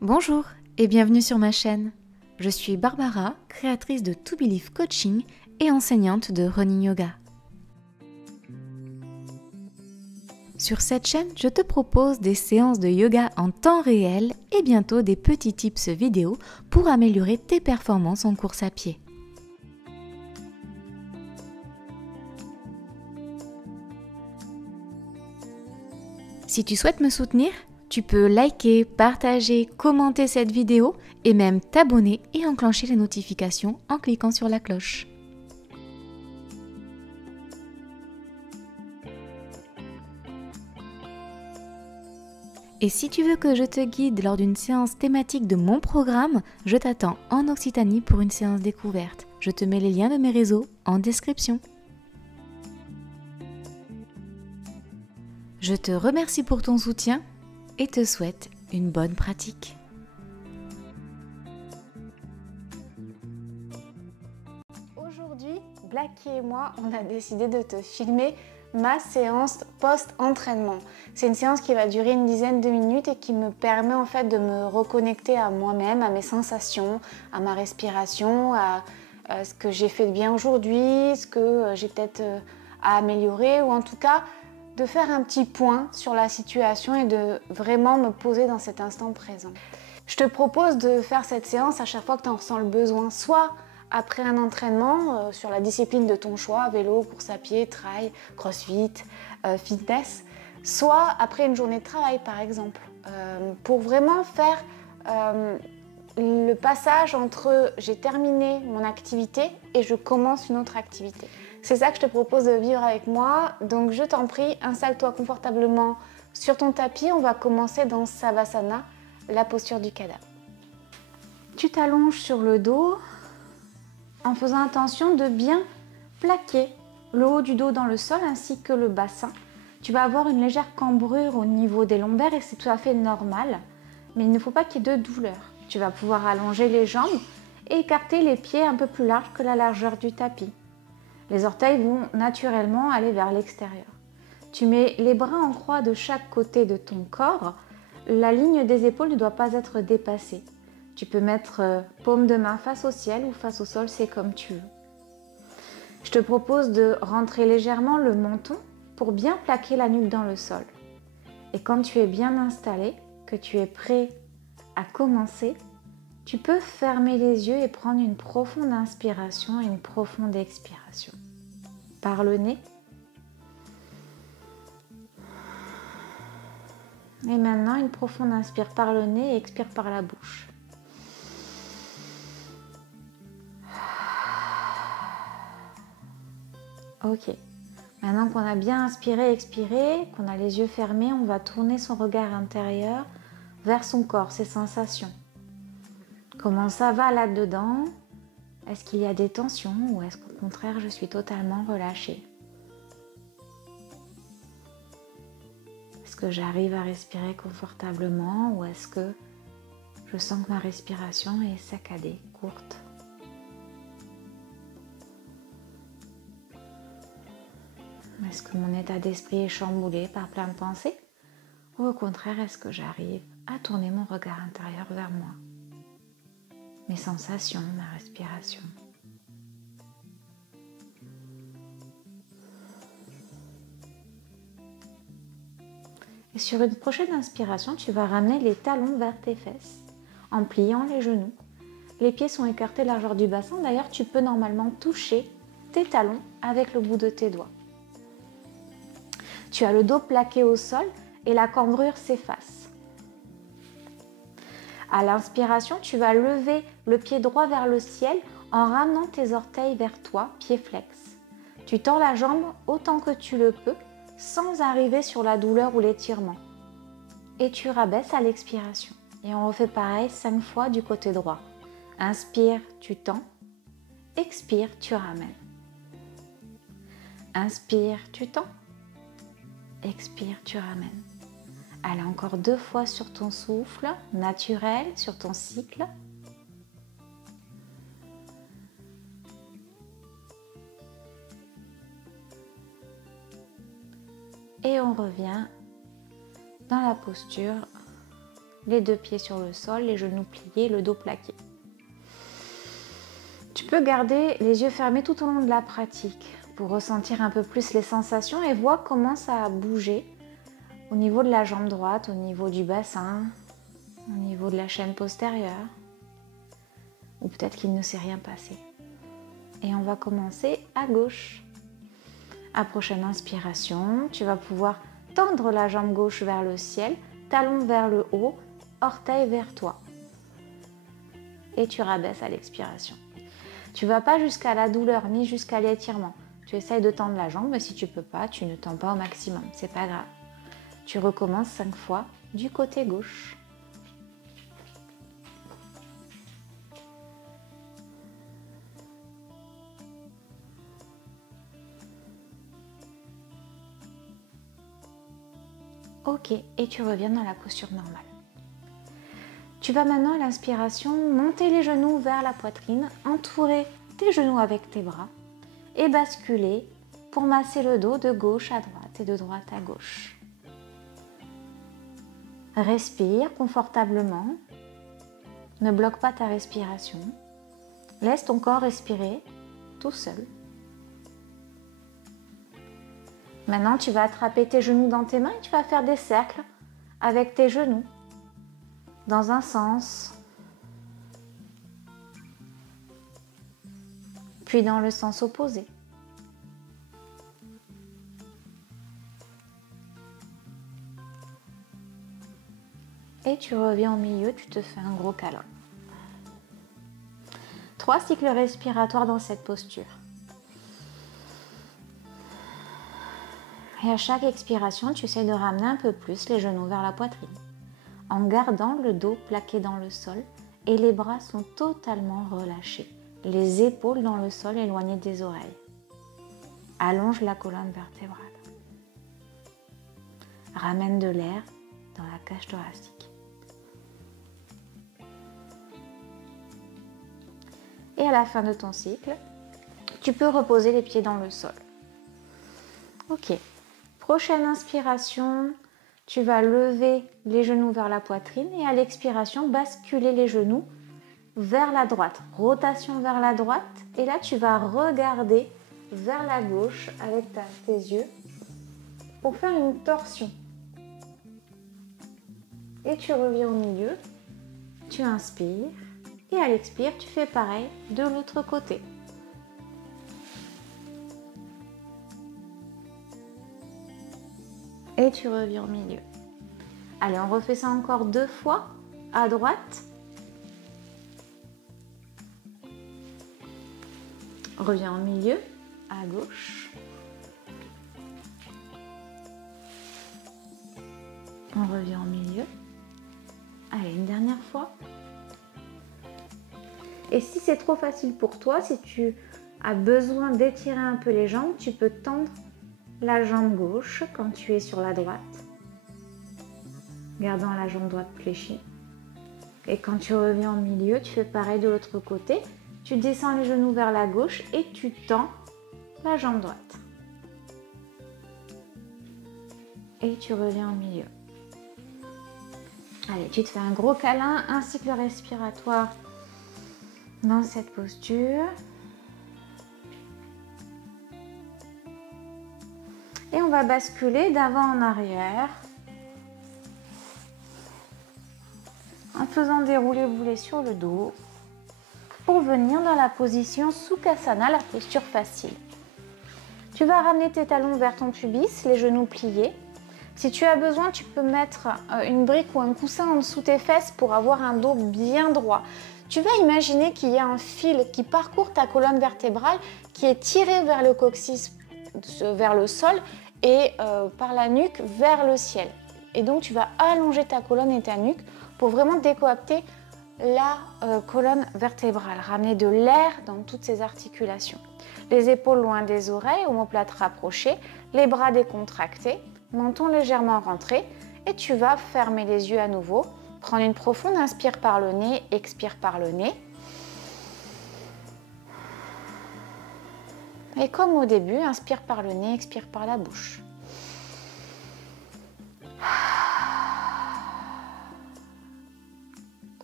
Bonjour et bienvenue sur ma chaîne. Je suis Barbara, créatrice de To Believe Coaching et enseignante de Running Yoga. Sur cette chaîne, je te propose des séances de yoga en temps réel et bientôt des petits tips vidéo pour améliorer tes performances en course à pied. Si tu souhaites me soutenir, tu peux liker, partager, commenter cette vidéo et même t'abonner et enclencher les notifications en cliquant sur la cloche. Et si tu veux que je te guide lors d'une séance thématique de mon programme, je t'attends en Occitanie pour une séance découverte. Je te mets les liens de mes réseaux en description. Je te remercie pour ton soutien et te souhaite une bonne pratique. Aujourd'hui, Blacky et moi, on a décidé de te filmer ma séance post-entraînement. C'est une séance qui va durer une dizaine de minutes et qui me permet en fait de me reconnecter à moi-même, à mes sensations, à ma respiration, à ce que j'ai fait de bien aujourd'hui, ce que j'ai peut-être à améliorer ou en tout cas de faire un petit point sur la situation et de vraiment me poser dans cet instant présent. Je te propose de faire cette séance à chaque fois que tu en ressens le besoin, soit après un entraînement sur la discipline de ton choix, vélo, course à pied, trail, crossfit, fitness, soit après une journée de travail par exemple, pour vraiment faire le passage entre j'ai terminé mon activité et je commence une autre activité. C'est ça que je te propose de vivre avec moi, donc je t'en prie, installe-toi confortablement sur ton tapis, on va commencer dans Savasana, la posture du cadavre. Tu t'allonges sur le dos en faisant attention de bien plaquer le haut du dos dans le sol ainsi que le bassin. Tu vas avoir une légère cambrure au niveau des lombaires et c'est tout à fait normal, mais il ne faut pas qu'il y ait de douleur. Tu vas pouvoir allonger les jambes et écarter les pieds un peu plus larges que la largeur du tapis. Les orteils vont naturellement aller vers l'extérieur. Tu mets les bras en croix de chaque côté de ton corps. La ligne des épaules ne doit pas être dépassée. Tu peux mettre paume de main face au ciel ou face au sol, c'est comme tu veux. Je te propose de rentrer légèrement le menton pour bien plaquer la nuque dans le sol. Et quand tu es bien installé, que tu es prêt à commencer, tu peux fermer les yeux et prendre une profonde inspiration et une profonde expiration. Par le nez. Et maintenant, une profonde inspire par le nez et expire par la bouche. Ok. Maintenant qu'on a bien inspiré et expiré, qu'on a les yeux fermés, on va tourner son regard intérieur vers son corps, ses sensations. Comment ça va là-dedans? Est-ce qu'il y a des tensions ou est-ce qu'au contraire je suis totalement relâchée? Est-ce que j'arrive à respirer confortablement ou est-ce que je sens que ma respiration est saccadée, courte? Est-ce que mon état d'esprit est chamboulé par plein de pensées? Ou au contraire, est-ce que j'arrive à tourner mon regard intérieur vers moi? Mes sensations, ma respiration. Et sur une prochaine inspiration, tu vas ramener les talons vers tes fesses en pliant les genoux. Les pieds sont écartés largeur du bassin. D'ailleurs, tu peux normalement toucher tes talons avec le bout de tes doigts. Tu as le dos plaqué au sol et la cambrure s'efface. À l'inspiration, tu vas lever le pied droit vers le ciel en ramenant tes orteils vers toi, pied flex. Tu tends la jambe autant que tu le peux sans arriver sur la douleur ou l'étirement. Et tu rabaisses à l'expiration. Et on refait pareil 5 fois du côté droit. Inspire, tu tends. Expire, tu ramènes. Inspire, tu tends. Expire, tu ramènes. Allez, encore 2 fois sur ton souffle naturel, sur ton cycle. Et on revient dans la posture Les deux pieds sur le sol, les genoux pliés, le dos plaqué. Tu peux garder les yeux fermés tout au long de la pratique pour ressentir un peu plus les sensations et voir comment ça a bougé au niveau de la jambe droite, au niveau du bassin, au niveau de la chaîne postérieure. Ou peut-être qu'il ne s'est rien passé. Et on va commencer à gauche. À prochaine inspiration, tu vas pouvoir tendre la jambe gauche vers le ciel, talon vers le haut, orteil vers toi. Et tu rabaisses à l'expiration. Tu ne vas pas jusqu'à la douleur ni jusqu'à l'étirement. Tu essayes de tendre la jambe, mais si tu ne peux pas, tu ne tends pas au maximum. C'est pas grave. Tu recommences 5 fois du côté gauche. Ok, et tu reviens dans la posture normale. Tu vas maintenant à l'inspiration monter les genoux vers la poitrine, entourer tes genoux avec tes bras et basculer pour masser le dos de gauche à droite et de droite à gauche. Respire confortablement, ne bloque pas ta respiration, laisse ton corps respirer tout seul. Maintenant, tu vas attraper tes genoux dans tes mains et tu vas faire des cercles avec tes genoux dans un sens, puis dans le sens opposé. Et tu reviens au milieu, tu te fais un gros câlin. 3 cycles respiratoires dans cette posture. Et à chaque expiration, tu essaies de ramener un peu plus les genoux vers la poitrine, en gardant le dos plaqué dans le sol et les bras sont totalement relâchés, les épaules dans le sol éloignées des oreilles. Allonge la colonne vertébrale. Ramène de l'air dans la cage thoracique. Et à la fin de ton cycle, tu peux reposer les pieds dans le sol. Ok. Prochaine inspiration, tu vas lever les genoux vers la poitrine et à l'expiration, basculer les genoux vers la droite. Rotation vers la droite et là, tu vas regarder vers la gauche avec tes yeux pour faire une torsion. Et tu reviens au milieu, tu inspires et à l'expire, tu fais pareil de l'autre côté. Et tu reviens au milieu. Allez, on refait ça encore 2 fois. À droite. Reviens au milieu. À gauche. On revient au milieu. Allez, une dernière fois. Et si c'est trop facile pour toi, si tu as besoin d'étirer un peu les jambes, tu peux tendre la jambe gauche quand tu es sur la droite, gardant la jambe droite fléchie. Et quand tu reviens au milieu, tu fais pareil de l'autre côté. Tu descends les genoux vers la gauche et tu tends la jambe droite. Et tu reviens au milieu. Allez, tu te fais un gros câlin, un cycle respiratoire dans cette posture. Et on va basculer d'avant en arrière en faisant dérouler sur le dos pour venir dans la position Sukhasana, la posture facile. Tu vas ramener tes talons vers ton pubis, les genoux pliés. Si tu as besoin, tu peux mettre une brique ou un coussin en dessous tes fesses pour avoir un dos bien droit. Tu vas imaginer qu'il y a un fil qui parcourt ta colonne vertébrale qui est tiré vers le coccyx, vers le sol et par la nuque vers le ciel. Et donc tu vas allonger ta colonne et ta nuque pour vraiment décoapter la colonne vertébrale, ramener de l'air dans toutes ces articulations. Les épaules loin des oreilles, omoplate rapprochée, les bras décontractés, menton légèrement rentré et tu vas fermer les yeux à nouveau, prendre une profonde inspire par le nez, expire par le nez. Et comme au début, inspire par le nez, expire par la bouche.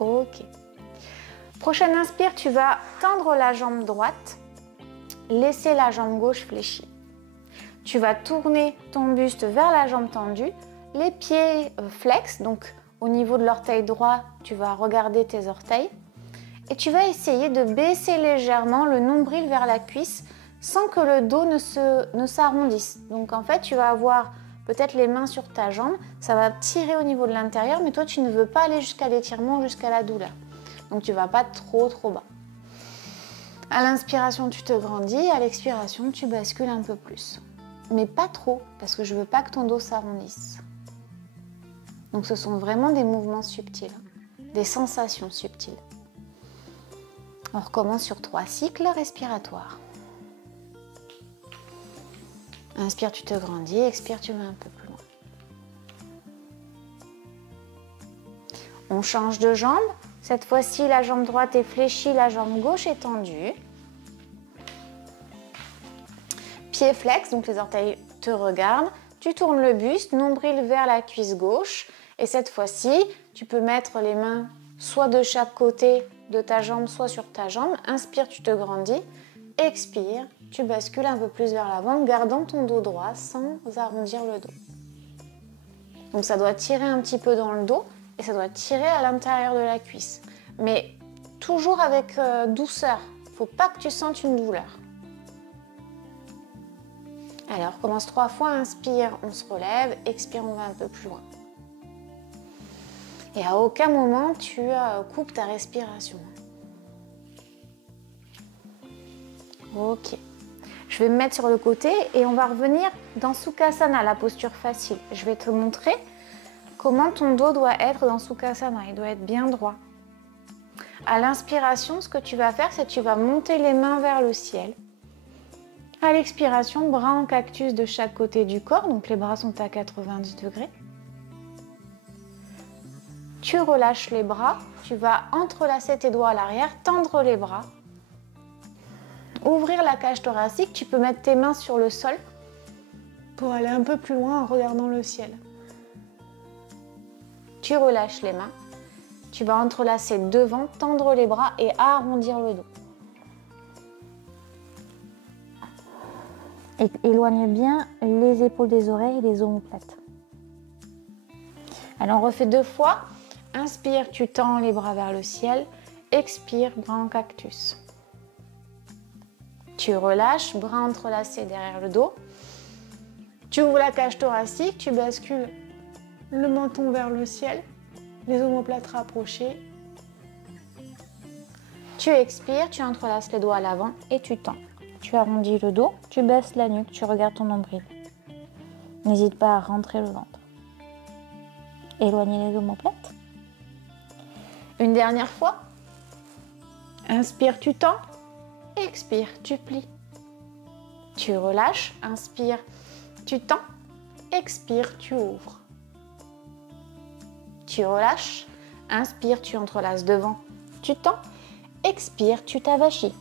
Ok. Prochaine inspire, tu vas tendre la jambe droite, laisser la jambe gauche fléchie. Tu vas tourner ton buste vers la jambe tendue, les pieds flex, donc au niveau de l'orteil droit, tu vas regarder tes orteils. Et tu vas essayer de baisser légèrement le nombril vers la cuisse sans que le dos ne s'arrondisse. Donc en fait, tu vas avoir peut-être les mains sur ta jambe, ça va tirer au niveau de l'intérieur, mais toi, tu ne veux pas aller jusqu'à l'étirement, jusqu'à la douleur. Donc tu ne vas pas trop bas. À l'inspiration, tu te grandis, à l'expiration, tu bascules un peu plus. Mais pas trop, parce que je ne veux pas que ton dos s'arrondisse. Donc ce sont vraiment des mouvements subtils, des sensations subtiles. On recommence sur 3 cycles respiratoires. Inspire, tu te grandis, expire, tu vas un peu plus loin. On change de jambe. Cette fois-ci, la jambe droite est fléchie, la jambe gauche est tendue. Pied flex, donc les orteils te regardent. Tu tournes le buste, nombril vers la cuisse gauche. Et cette fois-ci, tu peux mettre les mains soit de chaque côté de ta jambe, soit sur ta jambe. Inspire, tu te grandis. Expire, tu bascules un peu plus vers l'avant, gardant ton dos droit sans arrondir le dos. Donc ça doit tirer un petit peu dans le dos et ça doit tirer à l'intérieur de la cuisse. Mais toujours avec douceur. Il ne faut pas que tu sentes une douleur. Allez, on recommence 3 fois. Inspire, on se relève. Expire, on va un peu plus loin. Et à aucun moment, tu coupes ta respiration. Ok. Je vais me mettre sur le côté et on va revenir dans Sukhasana, la posture facile. Je vais te montrer comment ton dos doit être dans Sukhasana. Il doit être bien droit. À l'inspiration, ce que tu vas faire, c'est que tu vas monter les mains vers le ciel. À l'expiration, bras en cactus de chaque côté du corps. Donc les bras sont à 90 degrés. Tu relâches les bras. Tu vas entrelacer tes doigts à l'arrière, tendre les bras. Ouvrir la cage thoracique, tu peux mettre tes mains sur le sol pour aller un peu plus loin en regardant le ciel. Tu relâches les mains, tu vas entrelacer devant, tendre les bras et arrondir le dos. Et éloigne bien les épaules des oreilles et les omoplates. Alors on refait 2 fois. Inspire, tu tends les bras vers le ciel. Expire, bras en cactus. Tu relâches, bras entrelacés derrière le dos. Tu ouvres la cage thoracique, tu bascules le menton vers le ciel, les omoplates rapprochées. Tu expires, tu entrelaces les doigts à l'avant et tu tends. Tu arrondis le dos, tu baisses la nuque, tu regardes ton nombril. N'hésite pas à rentrer le ventre. Éloignez les omoplates. Une dernière fois. Inspire, tu tends. Expire, tu plies. Tu relâches. Inspire, tu tends. Expire, tu ouvres. Tu relâches. Inspire, tu entrelaces devant. Tu tends. Expire, tu t'avachis.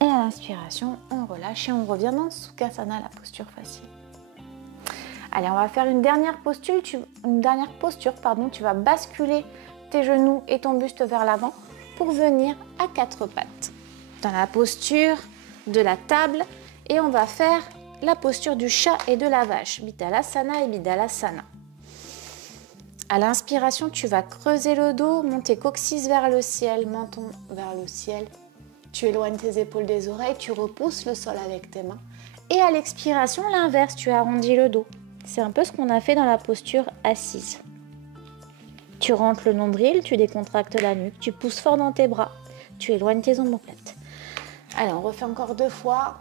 Et à l'inspiration, on relâche et on revient dans Sukhasana, la posture facile. Allez, on va faire une dernière posture. Tu vas basculer tes genoux et ton buste vers l'avant pour venir à 4 pattes. Dans la posture de la table, et on va faire la posture du chat et de la vache, Bidhalasana et Bidhalasana. À l'inspiration, tu vas creuser le dos, monter coccyx vers le ciel, menton vers le ciel. Tu éloignes tes épaules des oreilles, tu repousses le sol avec tes mains. Et à l'expiration, l'inverse, tu arrondis le dos. C'est un peu ce qu'on a fait dans la posture assise. Tu rentres le nombril, tu décontractes la nuque, tu pousses fort dans tes bras, tu éloignes tes omoplates. Allez, on refait encore 2 fois.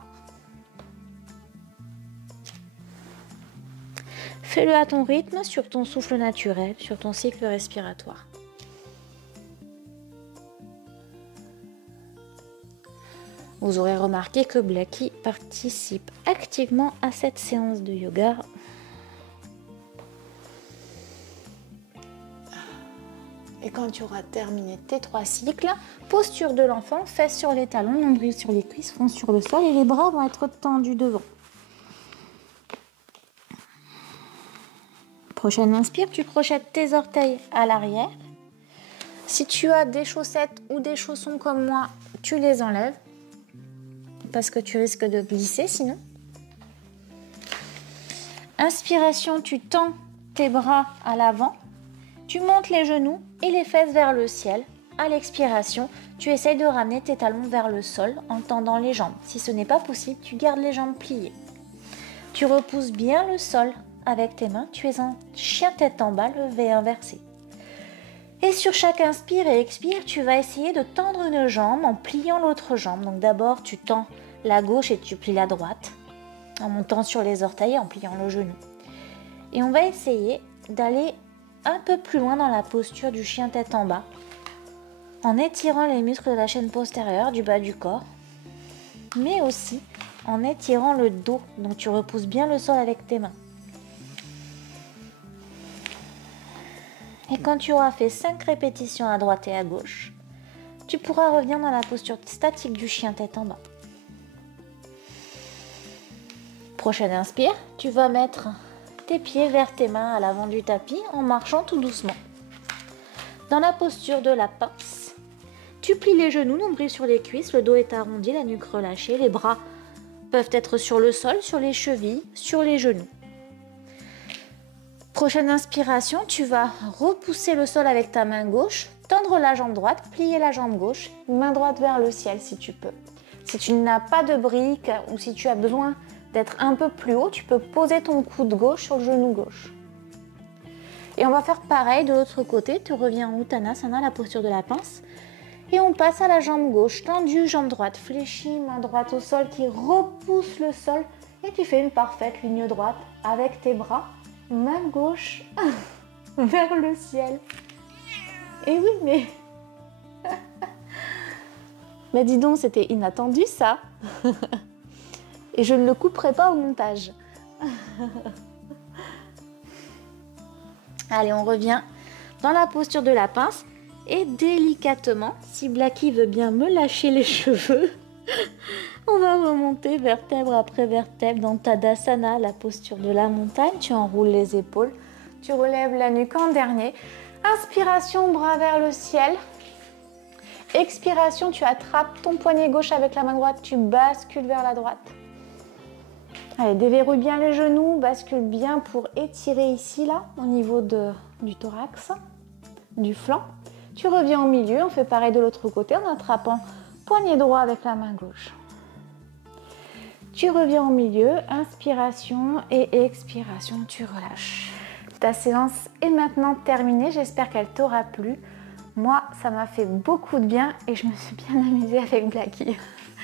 Fais-le à ton rythme, sur ton souffle naturel, sur ton cycle respiratoire. Vous aurez remarqué que Blackie participe activement à cette séance de yoga. Et quand tu auras terminé tes 3 cycles, posture de l'enfant, fesses sur les talons, nombril sur les cuisses, front sur le sol et les bras vont être tendus devant. Prochaine inspire, tu projettes tes orteils à l'arrière. Si tu as des chaussettes ou des chaussons comme moi, tu les enlèves parce que tu risques de glisser sinon. Inspiration, tu tends tes bras à l'avant, tu montes les genoux et les fesses vers le ciel. À l'expiration, tu essayes de ramener tes talons vers le sol en tendant les jambes. Si ce n'est pas possible, tu gardes les jambes pliées. Tu repousses bien le sol avec tes mains. Tu es en chien tête en bas, le V inversé. Et sur chaque inspire et expire, tu vas essayer de tendre une jambe en pliant l'autre jambe. Donc d'abord, tu tends la gauche et tu plies la droite en montant sur les orteils et en pliant le genou. Et on va essayer d'aller un peu plus loin dans la posture du chien tête en bas en étirant les muscles de la chaîne postérieure du bas du corps, mais aussi en étirant le dos. Donc tu repousses bien le sol avec tes mains. Et quand tu auras fait 5 répétitions à droite et à gauche, tu pourras revenir dans la posture statique du chien tête en bas. Prochaine inspire, tu vas mettre tes pieds vers tes mains à l'avant du tapis en marchant tout doucement. Dans la posture de la pince, tu plies les genoux, nombril sur les cuisses, le dos est arrondi, la nuque relâchée, les bras peuvent être sur le sol, sur les chevilles, sur les genoux. Prochaine inspiration, tu vas repousser le sol avec ta main gauche, tendre la jambe droite, plier la jambe gauche, main droite vers le ciel si tu peux. Si tu n'as pas de brique ou si tu as besoin d'être un peu plus haut, tu peux poser ton coude gauche sur le genou gauche. Et on va faire pareil de l'autre côté, tu reviens en Uttanasana, la posture de la pince. Et on passe à la jambe gauche, tendue, jambe droite fléchie, main droite au sol qui repousse le sol. Et tu fais une parfaite ligne droite avec tes bras, main gauche vers le ciel. Et oui, mais... mais dis donc, c'était inattendu ça. Et je ne le couperai pas au montage. Allez, on revient dans la posture de la pince. Et délicatement, si Blacky veut bien me lâcher les cheveux, on va remonter vertèbre après vertèbre dans Tadasana, la posture de la montagne. Tu enroules les épaules, tu relèves la nuque en dernier. Inspiration, bras vers le ciel. Expiration, tu attrapes ton poignet gauche avec la main droite, tu bascules vers la droite. Allez, déverrouille bien les genoux, bascule bien pour étirer ici, là, au niveau du thorax, du flanc. Tu reviens au milieu, on fait pareil de l'autre côté en attrapant poignet droit avec la main gauche. Tu reviens au milieu, inspiration et expiration, tu relâches. Ta séance est maintenant terminée, j'espère qu'elle t'aura plu. Moi, ça m'a fait beaucoup de bien et je me suis bien amusée avec Blacky.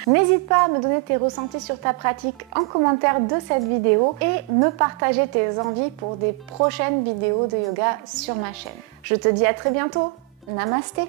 N'hésite pas à me donner tes ressentis sur ta pratique en commentaire de cette vidéo et me partager tes envies pour des prochaines vidéos de yoga sur ma chaîne. Je te dis à très bientôt. Namasté.